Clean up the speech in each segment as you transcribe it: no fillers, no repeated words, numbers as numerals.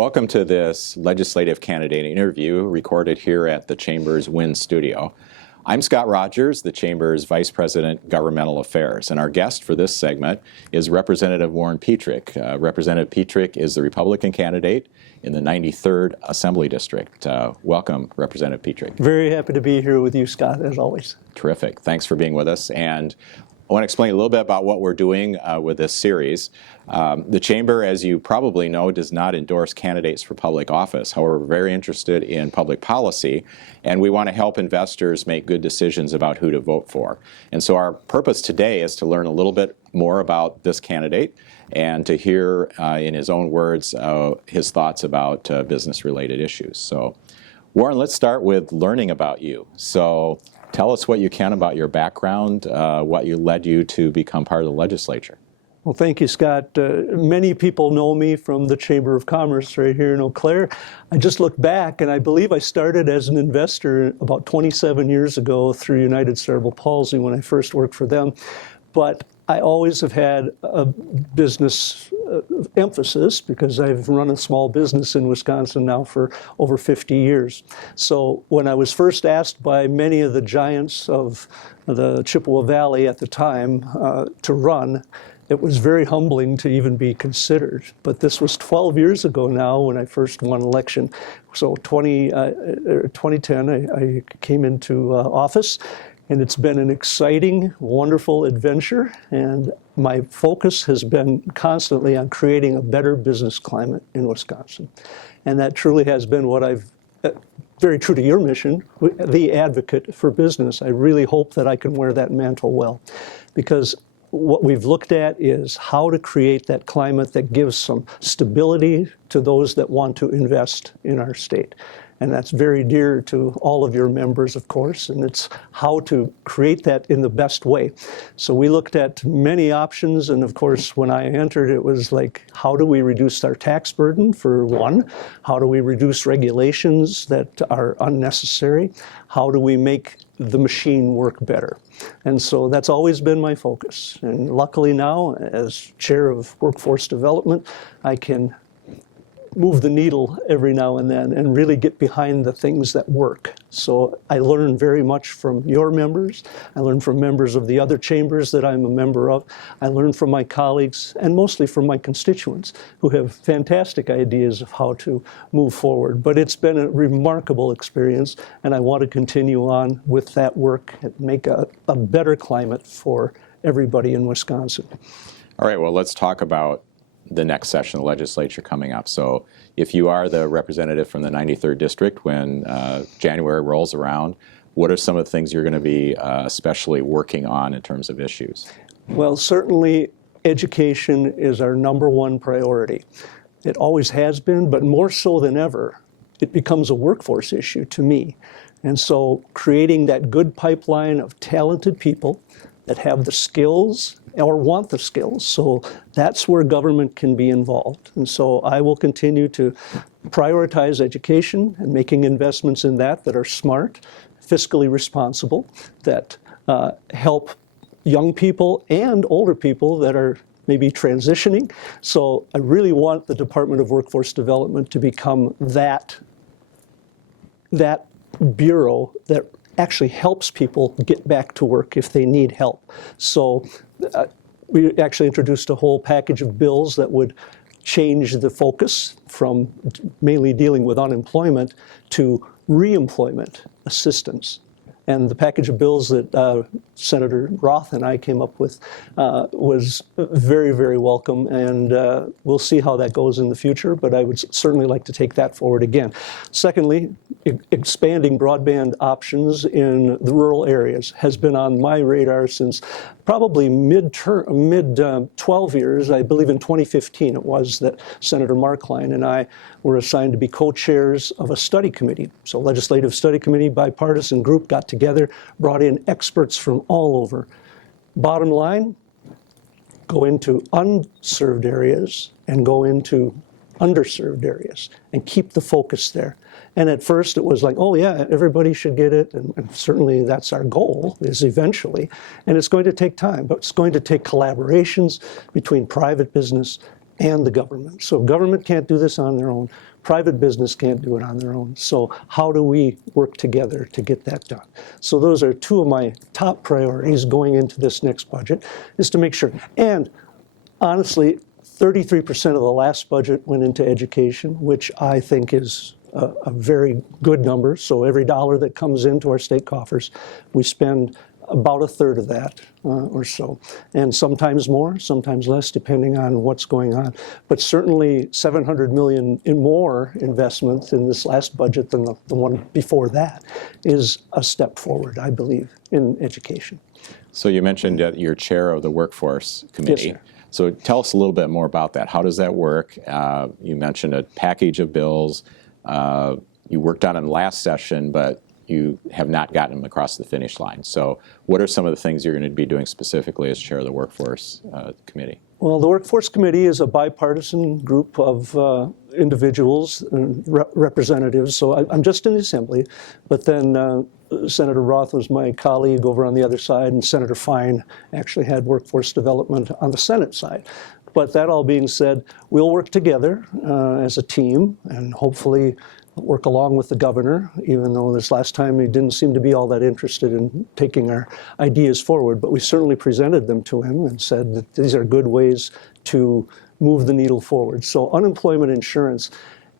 Welcome to this legislative candidate interview recorded here at the Chamber's Wynn studio. I'm Scott Rogers, the Chamber's Vice President, Governmental Affairs, and our guest for this segment is Representative Warren Petryk. Representative Petryk is the Republican candidate in the 93rd Assembly District. Welcome, Representative Petryk. Very happy to be here with you, Scott, as always. Terrific. Thanks for being with us. And I want to explain a little bit about what we're doing with this series. The Chamber, as you probably know, does not endorse candidates for public office. However, we're very interested in public policy, and we want to help investors make good decisions about who to vote for. And so our purpose today is to learn a little bit more about this candidate and to hear, in his own words, his thoughts about business-related issues. So, Warren, let's start with learning about you. So, tell us what you can about your background, what led you to become part of the legislature. Well, thank you, Scott. Many people know me from the Chamber of Commerce right here in Eau Claire. I just look back, and I believe I started as an investor about 27 years ago through United Cerebral Palsy when I first worked for them. But I always have had a business emphasis because I've run a small business in Wisconsin now for over 50 years. So when I was first asked by many of the giants of the Chippewa Valley at the time to run, it was very humbling to even be considered. But this was 12 years ago now when I first won election. So 2010, I came into office. And it's been an exciting, wonderful adventure, and my focus has been constantly on creating a better business climate in Wisconsin. And that truly has been what I've, very true to your mission, the advocate for business. I really hope that I can wear that mantle well, because what we've looked at is how to create that climate that gives some stability to those that want to invest in our state. And that's very dear to all of your members, of course, and it's how to create that in the best way. So we looked at many options, and of course, when I entered, it was like, how do we reduce our tax burden, for one? How do we reduce regulations that are unnecessary? How do we make the machine work better? And so that's always been my focus. And luckily now, as chair of workforce development, I can move the needle every now and then and really get behind the things that work. So I learn very much from your members. I learn from members of the other chambers that I'm a member of. I learn from my colleagues and mostly from my constituents who have fantastic ideas of how to move forward. But it's been a remarkable experience, and I want to continue on with that work and make a better climate for everybody in Wisconsin. All right, well, let's talk about the next session of the legislature coming up. So if you are the representative from the 93rd district when January rolls around, what are some of the things you're going to be especially working on in terms of issues? Well, certainly education is our #1 priority. It always has been, but more so than ever, it becomes a workforce issue to me. And so creating that good pipeline of talented people that have the skills or want the skills. So that's where government can be involved. And so I will continue to prioritize education and making investments in that are smart, fiscally responsible, that help young people and older people that are maybe transitioning. So I really want the Department of Workforce Development to become that bureau that actually helps people get back to work if they need help. So we actually introduced a whole package of bills that would change the focus from mainly dealing with unemployment to reemployment assistance. And the package of bills that Senator Roth and I came up with was very, very welcome, and we'll see how that goes in the future, but I would certainly like to take that forward again. Secondly, expanding broadband options in the rural areas has been on my radar since probably mid 12 years. I believe in 2015 it was that Senator Markline and I were assigned to be co-chairs of a study committee. So legislative study committee, bipartisan group, got together, brought in experts from all over. Bottom line, go into unserved areas and go into underserved areas and keep the focus there. And at first it was like, oh yeah, everybody should get it, and certainly that's our goal, is eventually. And it's going to take time, but it's going to take collaborations between private business and the government. So government can't do this on their own. Private business can't do it on their own. So how do we work together to get that done? So those are two of my top priorities going into this next budget, is to make sure. And honestly, 33% of the last budget went into education, which I think is a very good number. So every dollar that comes into our state coffers, we spend about a third of that or so. And sometimes more, sometimes less, depending on what's going on. But certainly 700 million in more investment in this last budget than the one before that is a step forward, I believe, in education. So you mentioned that you're chair of the workforce committee. Yes, sir. So tell us a little bit more about that. How does that work? You mentioned a package of bills. You worked on them last session, but you have not gotten them across the finish line. So what are some of the things you're going to be doing specifically as chair of the workforce committee? Well, the Workforce Committee is a bipartisan group of individuals and representatives. So I'm just in the Assembly, but then Senator Roth was my colleague over on the other side, and Senator Fine actually had workforce development on the Senate side. But that all being said, we'll work together as a team and hopefully work along with the governor, even though this last time he didn't seem to be all that interested in taking our ideas forward. But we certainly presented them to him and said that these are good ways to move the needle forward. So unemployment insurance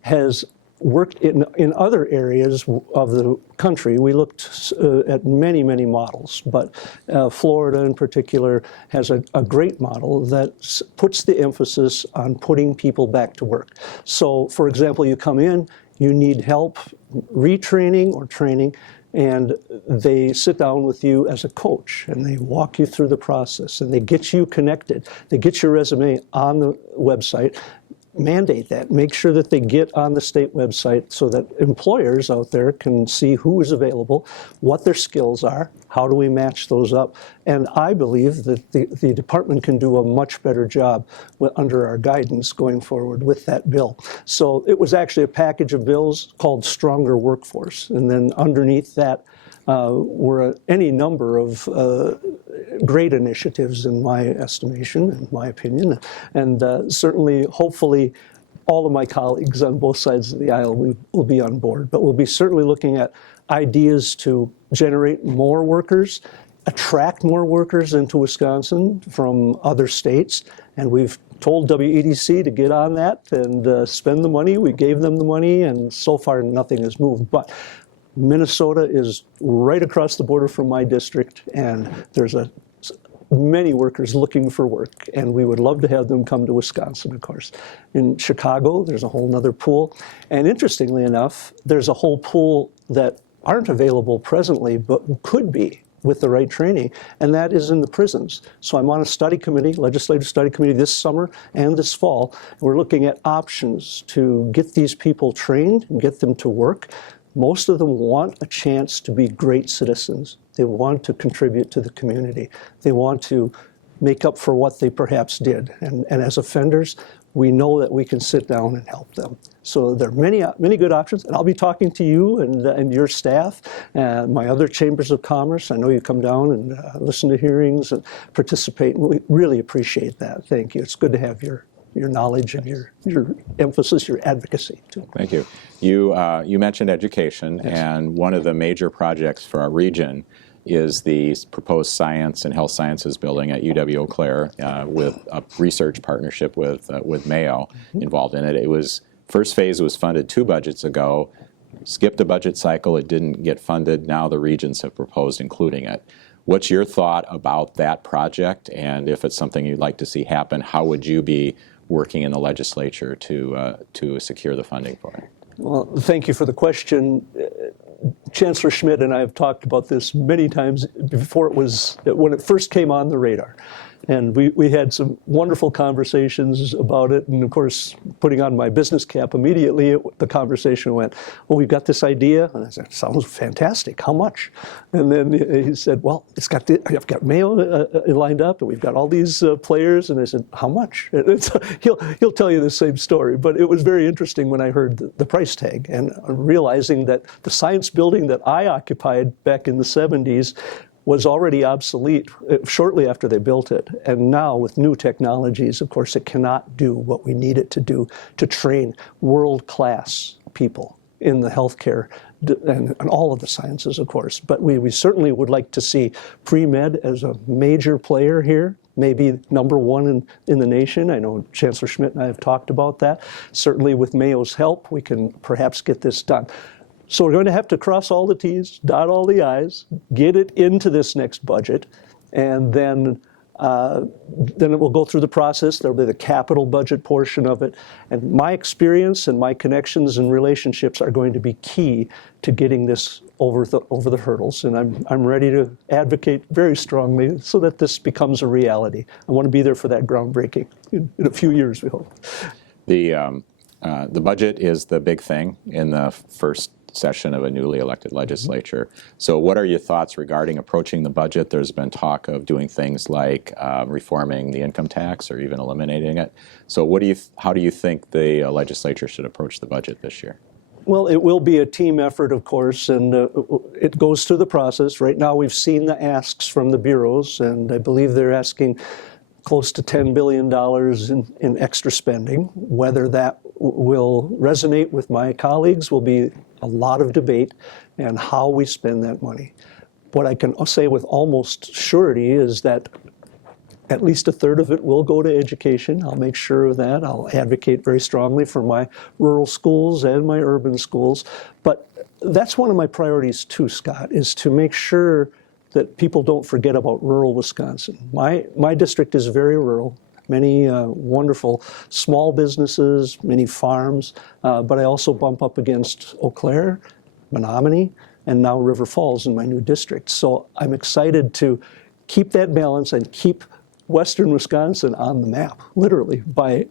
has worked in other areas of the country. We looked at many, many models, but Florida in particular has a great model that puts the emphasis on putting people back to work. So, for example, you come in, you need help retraining or training, and they sit down with you as a coach and they walk you through the process and they get you connected. They get your resume on the website. Mandate that. Make sure that they get on the state website so that employers out there can see who is available, what their skills are, how do we match those up. And I believe that the department can do a much better job under our guidance going forward with that bill. So it was actually a package of bills called Stronger Workforce. And then underneath that were any number of great initiatives in my estimation, in my opinion, and certainly, hopefully, all of my colleagues on both sides of the aisle will be on board. But we'll be certainly looking at ideas to generate more workers, attract more workers into Wisconsin from other states, and we've told WEDC to get on that and spend the money. We gave them the money, and so far nothing has moved. But Minnesota is right across the border from my district, and there's many workers looking for work, and we would love to have them come to Wisconsin, of course. In Chicago, there's a whole nother pool. And interestingly enough, there's a whole pool that aren't available presently, but could be with the right training, and that is in the prisons. So I'm on a study committee, legislative study committee this summer and this fall. And we're looking at options to get these people trained and get them to work. Most of them want a chance to be great citizens. They want to contribute to the community. They want to make up for what they perhaps did. And as offenders, we know that we can sit down and help them. So there are many good options, and I'll be talking to you and your staff and my other chambers of commerce. I know you come down and listen to hearings and participate, and we really appreciate that. Thank you. It's good to have your knowledge and your emphasis, your advocacy too. Thank you. You mentioned education, yes. And one of the major projects for our region is the proposed science and health sciences building at UW-Eau Claire with a research partnership with Mayo involved in it. It was first phase was funded 2 budgets ago, skipped a budget cycle, it didn't get funded. Now the regions have proposed including it. What's your thought about that project, and if it's something you'd like to see happen, how would you be working in the legislature to secure the funding for it? Well, thank you for the question. Chancellor Schmidt and I have talked about this many times before when it first came on the radar. And we had some wonderful conversations about it. And of course, putting on my business cap immediately, the conversation went, well, we've got this idea. And I said, sounds fantastic. How much? And then he said, well, I've got Mayo lined up, and we've got all these players. And I said, how much? He'll tell you the same story. But it was very interesting when I heard the price tag and realizing that the science building that I occupied back in the 70s was already obsolete shortly after they built it. And now with new technologies, of course, it cannot do what we need it to do to train world-class people in the healthcare and all of the sciences, of course. But we certainly would like to see pre-med as a major player here, maybe number one in the nation. I know Chancellor Schmidt and I have talked about that. Certainly with Mayo's help, we can perhaps get this done. So we're going to have to cross all the T's, dot all the I's, get it into this next budget, and then it will go through the process. There'll be the capital budget portion of it. And my experience and my connections and relationships are going to be key to getting this over the hurdles. And I'm ready to advocate very strongly so that this becomes a reality. I want to be there for that groundbreaking in a few years, we hope. The budget is the big thing in the first session of a newly elected legislature. So what are your thoughts regarding approaching the budget? There's been talk of doing things like reforming the income tax or even eliminating it. So how do you think the legislature should approach the budget this year? Well, it will be a team effort, of course, and it goes through the process. Right now we've seen the asks from the bureaus, and I believe they're asking close to $10 billion in extra spending. Whether that will resonate with my colleagues will be a lot of debate, and how we spend that money. What I can say with almost surety is that at least a third of it will go to education. I'll make sure of that. I'll advocate very strongly for my rural schools and my urban schools. But that's one of my priorities too, Scott, is to make sure that people don't forget about rural Wisconsin. My district is very rural. Many wonderful small businesses, many farms, but I also bump up against Eau Claire, Menominee, and now River Falls in my new district. So I'm excited to keep that balance and keep Western Wisconsin on the map, literally, by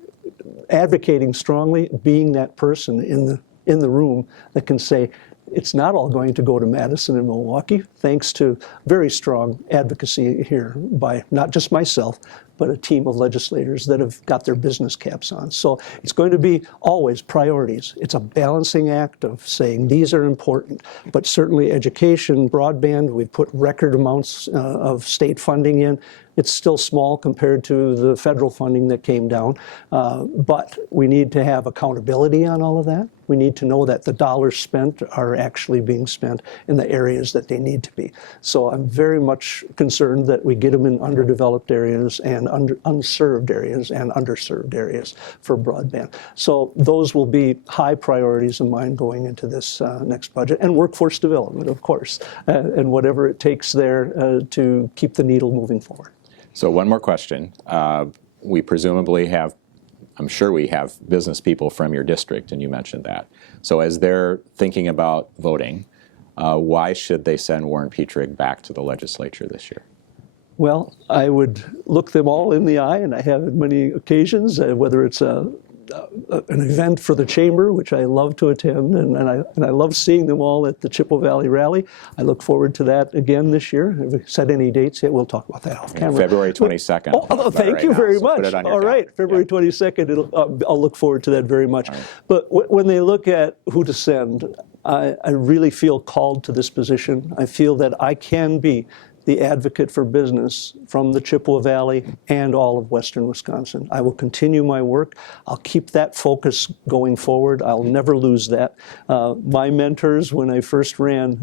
advocating strongly, being that person in the room that can say, it's not all going to go to Madison and Milwaukee, thanks to very strong advocacy here by not just myself, but a team of legislators that have got their business caps on. So it's going to be always priorities. It's a balancing act of saying these are important, but certainly education, broadband, we've put record amounts of state funding in. It's still small compared to the federal funding that came down, but we need to have accountability on all of that. We need to know that the dollars spent are actually being spent in the areas that they need to be. So I'm very much concerned that we get them in underdeveloped areas and unserved areas and underserved areas for broadband. So those will be high priorities of mine going into this next budget, and workforce development, of course, and whatever it takes there to keep the needle moving forward. So one more question. We presumably have, I'm sure we have business people from your district, and you mentioned that. So as they're thinking about voting, why should they send Warren Petryk back to the legislature this year? Well, I would look them all in the eye, and I have on many occasions, whether it's an event for the chamber, which I love to attend, and I love seeing them all at the Chippewa Valley Rally. I look forward to that again this year. Have we set any dates yet? We'll talk about that off camera. February 22nd. Oh, thank you very much. All right, February 22nd, I'll look forward to that very much. Right. But when they look at who to send, I really feel called to this position. I feel that I can be the advocate for business from the Chippewa Valley and all of Western Wisconsin. I will continue my work. I'll keep that focus going forward. I'll never lose that. My mentors when I first ran,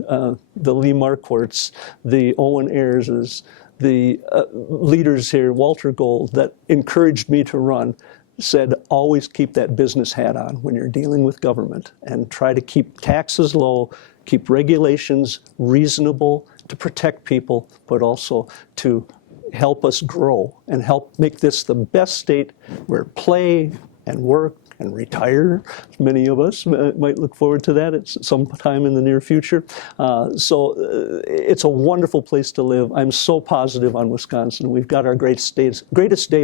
the Lee Marquarts, the Owen Ayerses, the leaders here, Walter Gold, that encouraged me to run, said always keep that business hat on when you're dealing with government and try to keep taxes low, keep regulations reasonable, to protect people, but also to help us grow and help make this the best state where play and work and retire. Many of us might look forward to that at some time in the near future. So it's a wonderful place to live. I'm so positive on Wisconsin. We've got our greatest days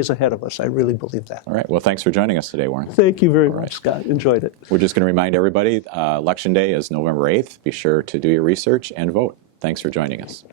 ahead of us. I really believe that. All right. Well, thanks for joining us today, Warren. Thank you very much, Scott. Enjoyed it. We're just going to remind everybody, Election Day is November 8th. Be sure to do your research and vote. Thanks for joining us.